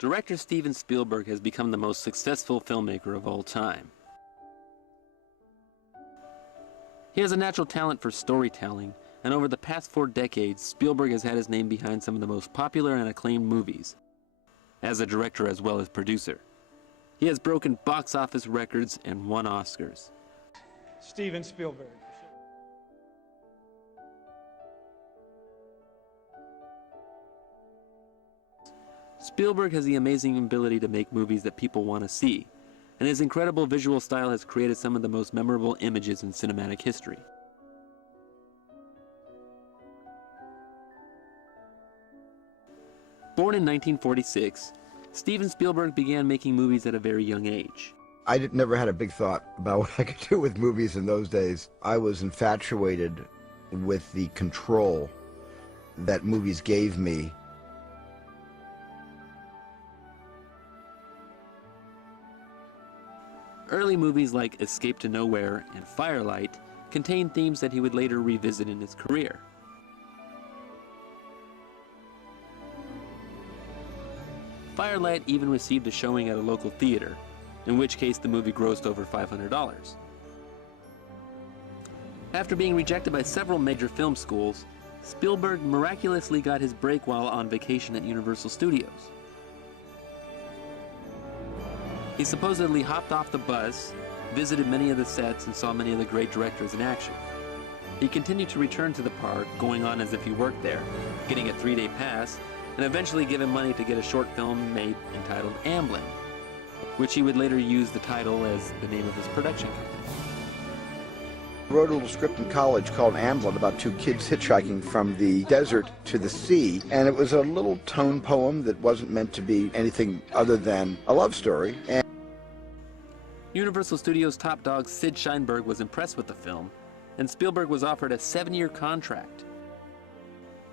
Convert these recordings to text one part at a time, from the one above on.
Director Steven Spielberg has become the most successful filmmaker of all time. He has a natural talent for storytelling, and over the past 4 decades, Spielberg has had his name behind some of the most popular and acclaimed movies, as a director as well as producer. He has broken box office records and won Oscars. Steven Spielberg. Spielberg has the amazing ability to make movies that people want to see, and his incredible visual style has created some of the most memorable images in cinematic history. Born in 1946, Steven Spielberg began making movies at a very young age. I never had a big thought about what I could do with movies in those days. I was infatuated with the control that movies gave me. Early movies like Escape to Nowhere and Firelight contained themes that he would later revisit in his career. Firelight even received a showing at a local theater, in which case the movie grossed over $500. After being rejected by several major film schools, Spielberg miraculously got his break while on vacation at Universal Studios. He supposedly hopped off the bus, visited many of the sets, and saw many of the great directors in action. He continued to return to the park, going on as if he worked there, getting a 3-day pass, and eventually given money to get a short film made entitled Amblin, which he would later use the title as the name of his production company. I wrote a little script in college called Amblin about 2 kids hitchhiking from the desert to the sea, and it was a little tone poem that wasn't meant to be anything other than a love story. And Universal Studios top dog Sid Sheinberg was impressed with the film, and Spielberg was offered a 7-year contract.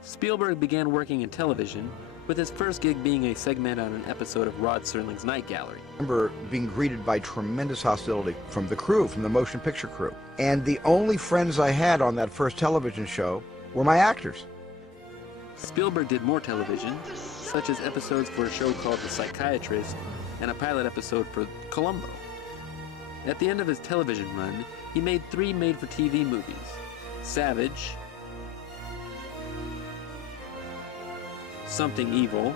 Spielberg began working in television, with his first gig being a segment on an episode of Rod Serling's Night Gallery. I remember being greeted by tremendous hostility from the crew, from the motion picture crew. And the only friends I had on that first television show were my actors. Spielberg did more television, such as episodes for a show called The Psychiatrist and a pilot episode for Columbo. At the end of his television run, he made 3 made-for-TV movies: Savage, Something Evil,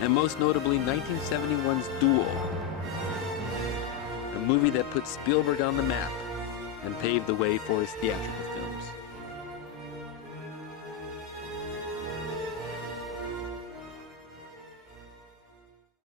and most notably 1971's Duel, a movie that put Spielberg on the map and paved the way for his theatrical films.